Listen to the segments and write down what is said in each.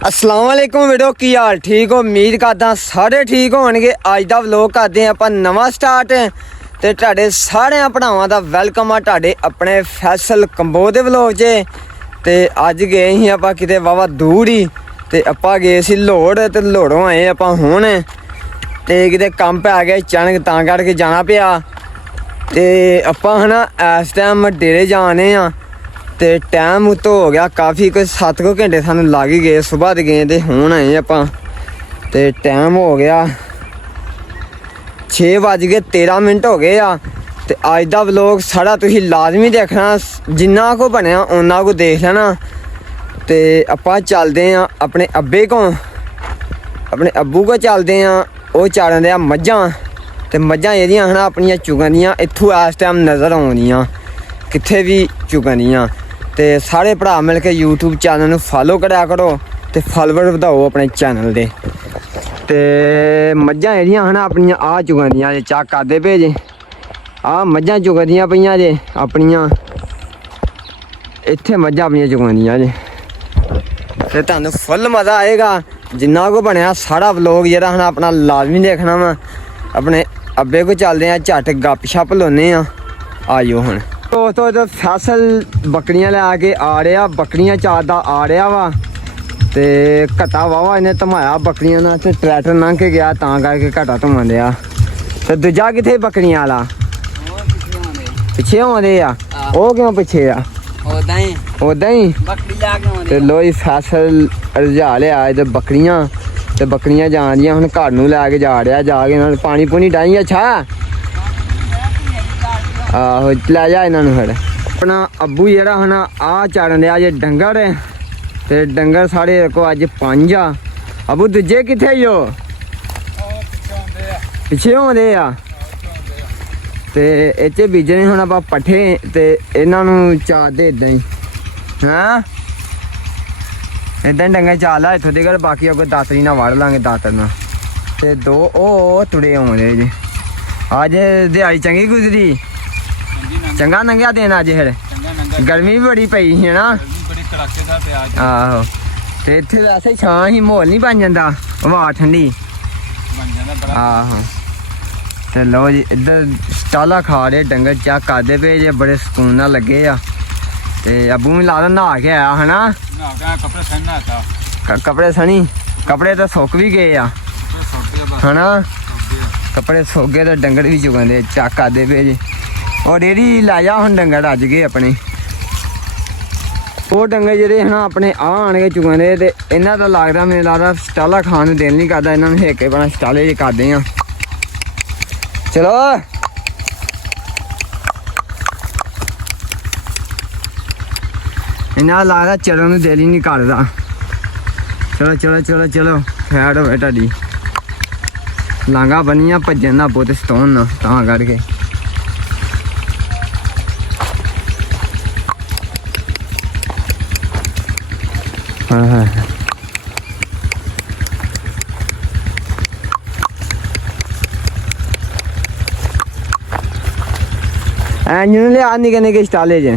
अस्सलाम वालेकुम वीडियो की हाल ठीक हो। उम्मीद करदा सारे ठीक होणगे। अज दा व्लॉग करदे आपां नवां स्टार्ट ते तुहाडे सारे भरावां दा वेलकम आ तुहाडे अपने फैसल कंबो दे व्लॉग 'च। ते अज गए ही आपां किते वावा दूर ही ते आपां गए सी लोड़ ते लोड़ों आए आपां हुण ते किते काम पै गया अचानक तां करके जाना पिया। ते आपां है ना इस टाइम डेरे जाने आ ते टाइम तो हो गया काफ़ी कोई 7 घंटे सानू लग ही गए। सुबह दे गए ते हुण आए आपां ते टाइम हो गया 6:13 हो गए आ। ते अज दा व्लॉग सारा तुसीं लाजमी देखना, जिन्ना को बनया उन्ना को देख लेना। ते आपां चलदे आ अपने अब्बे को, अपने अब्बू को चलदे आ। वो चारन दियां मज्झां ते मज्झां जेह्ड़ियां है ना अपनियां चुगन दियां इत्थूं इस टाइम नज़र आउंदियां कित्थे भी चुगन दियां। ते सारे भरा मिल के यूट्यूब चैनल फॉलो करा करो ते फॉलोवर बढ़ाओ अपने चैनल दे। ते मज्झां जेह्ड़ियां है ना अपनियां आ चुगन दियां जे चेक करदे पे जे आ मज्झां चुगन दियां पेइयां जे अपनियां इत्थे मज्झां अपनियां चुगन दियां जे। ते तुहानू फुल मज़ा आएगा जिन्ना को बनया सारा व्लॉग जेह्ड़ा है ना अपना लाजमी देखना वा। अपने अब्बे को चलदे आ झट गप शप लाने आ। आइयो हुण दोस्तों इधर फैसल बकरियां लैके आ रहा, बकरियां चारदा आ रहा वा ते घट्टा वावा इन्हें धमाया बकरियां ना ते ट्रैक्टर लंघ के गया तां करके घट्टा धुमन दिया। ते दूजा कित्थे बकरियां वाला पिछे आउंदे आ ओह क्यों पिछे आ उदां ही ते लो जी फैसल रजा लिया इधर बकरियां ते बकरियां जा दियां हुण घर नूं लैके जा रहा। जाके इन्हां नूं पानी पूनी डाई अच्छा आहो लै जा इन्होंने फिर अपना अब्बू जेह्ड़ा है ना आ चारन दिया जे डंगर ते डंगर साढ़े को अज 5 आ। अब्बू दूजे कित्थे जो पिछे आउंदे आ ते इत्थे बीजने हुण आपां पट्ठे ते इन्हां नूं चारदे इदां ही हैं इदां डंगर चार ला इत्थों तकर बाकी अग्गों दातरी नाल वड़ लांगे दातर नाल। ते दो ओह तुरे आउंदे जे अज दिहाड़ी चंगी गुजरी चंगा लंघिया दिन अज फिर गर्मी भी बड़ी पई है ना आहो ते इत्थे वैसे छां ही माहौल नहीं बन जाता हवा ठंडी आहो। ते लो जी इधर स्टाला खा रहे डंगर चेक करदे पे जे बड़े सुकून नाल लगे आ। ते अब्बू भी ला नहा के आया है ना कपड़े सनी कपड़े तो सुक भी गए आ है ना कपड़े सुक गए तो डंगर भी चुगन दे चेक करदे पे जी। और डेरी लाया हम डंगर अज गए अपने वो डंगर जेह्ड़े है ना अपने आन के चुगन दे ते इन्हां दा लगदा मैनूं लगदा स्टाला खान नूं दिल नहीं करदा। इन्हां नूं हेके बना स्टाले जे करदे आ चलो इन्हां लगदा चलन नूं दिल ही नहीं करदा। चलो चलो चलो चलो फैट होवे तुहाडी लांगा बनियां भज्जन ना पुत्त सतोन ना तां करके हाँ हाँ एंजन लिया निके निके स्टाले जे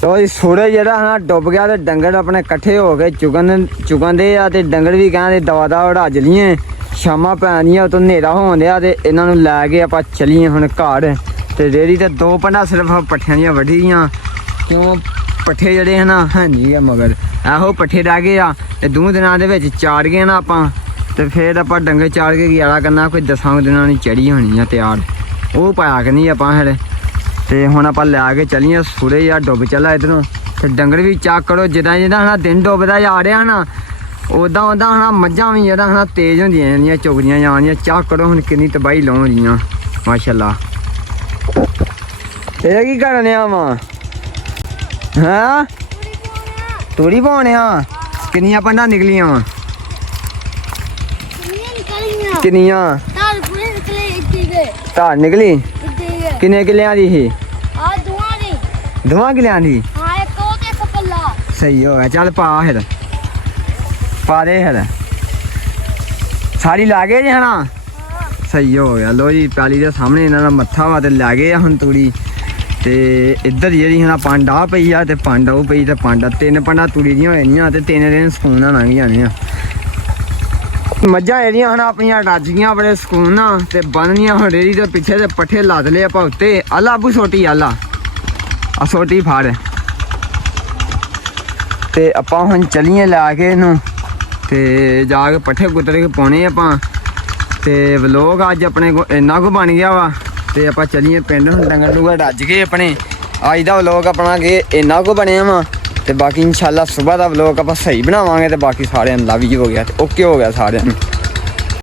तो सूरज जेह्ड़ा ना डुब गया तो डंगर अपने कट्ठे हो गए चुगन दे आ ते डंगर भी कहते दवा दवा वड़ा चलिए शामां पैनियां तो न्हेरा होन दिया ते इन्हां नूं लै के आपां चलिए हुण घर। ते डेरी ते 2 पंडा सिर्फ पट्ठियां दियां वड्ढी दियां क्यों पट्ठे जेह्ड़े है ना है नहीं है मगर एहो पट्ठे रह गए आ ते 2 दिनां दे विच चार गए ना आपां ते फिर आपां डंगर चार के गुजारा करना कोई 10 दिनां दी चढ़ी होनी है तैयार वो पाया करनी आपां फिर। ते हुण आपां लै के चलिए सूरज यार डुब चला इधरों ते डंगर भी चेक करो जिद्दां जिद्दां है ना दिन डुबदा जा रहा है ना उदां उदां है ना मज्झां भी जेह्ड़ा है ना तेज़ होंदियां जंदियां चुगदियां जा दियां। चेक करो हुण किन्नी तबाही लाउं दियां माशाअल्लाह। ये की करने वा हैं तूड़ी पाने किन्नियां पंडा निकलियां वा किन्नियां धार निकली किन्ने किल्लियां दी ही 2 किल्लियां दी सही हो गया। चल पा फिर पा दे फिर सारी लै गए जे है ना सही हो गया। लो जी पैली दे सामने इन्हां दा मत्था वा ते लै गए हुण तूड़ी ਤੇ ਇੱਧਰ ਜਿਹੜੀ ਹੁਣ ਪੰਡ ਆ ਪਈ ਆ ਤੇ ਪੰਡ ਉਹ ਪਈ ਤੇ ਪੰਡ 3 ਪੰਡਾਂ ਤੁਰੀ ਦੀਆਂ ਹੋਏ ਨਹੀਂ ਤੇ 3 ਦਿਨ ਸਕੂਨ ਨਾਲ ਲੰਘ ਜਾਣੇ ਆ। ਮੱਝਾਂ ਜਿਹੜੀਆਂ ਹੁਣ ਆਪਣੀਆਂ ਰੱਜ ਗਈਆਂ ਬੜੇ ਸਕੂਨ ਨਾਲ ਤੇ ਬੰਨ੍ਹਨੀਆਂ ਹੁਣ ਰੇੜੀ ਦੇ ਪਿੱਛੇ ਤੇ ਪੱਠੇ ਲੱਦ ਲਏ ਆਪਾਂ ਉੱਤੇ। ਆਲਾ ਆਬੂ ਛੋਟੀ ਆਲਾ ਆ ਛੋਟੀ ਫੜ ਤੇ ਆਪਾਂ ਹੁਣ ਚੱਲੀਏ ਲੈ ਕੇ ਇਹਨੂੰ ਤੇ ਜਾ ਕੇ ਪੱਠੇ ਕੁਤਰ ਕੇ ਪਾਉਣੇ ਆਪਾਂ। ਤੇ ਵਲੋਗ ਅੱਜ ਆਪਣੇ ਕੋ ਇੰਨਾ ਕੁ ਬਣ ਗਿਆ ਵਾ ਤੇ ਆਪਾਂ ਚੱਲੀਏ ਪਿੰਡ। ਹੁਣ ਡੰਗਰ ਡੂੰਗਰ ਰੱਜ ਗਏ ਆਪਣੇ। ਅੱਜ ਦਾ ਵਲੋਗ ਆਪਣਾ ਕਿ ਇੰਨਾ ਕੁ ਬਣਿਆ ਵਾ ਤੇ ਬਾਕੀ ਇਨਸ਼ਾਅੱਲਾ ਸਵੇਰ ਦਾ ਵਲੋਗ ਆਪਾਂ ਸਹੀ ਬਣਾਵਾਂਗੇ ਤੇ ਬਾਕੀ ਸਾਰਿਆਂ ਨੂੰ ਲਵ ਯੂ ਹੋ ਗਿਆ ਤੇ ਓਕੇ ਹੋ ਗਿਆ ਸਾਰਿਆਂ ਨੂੰ।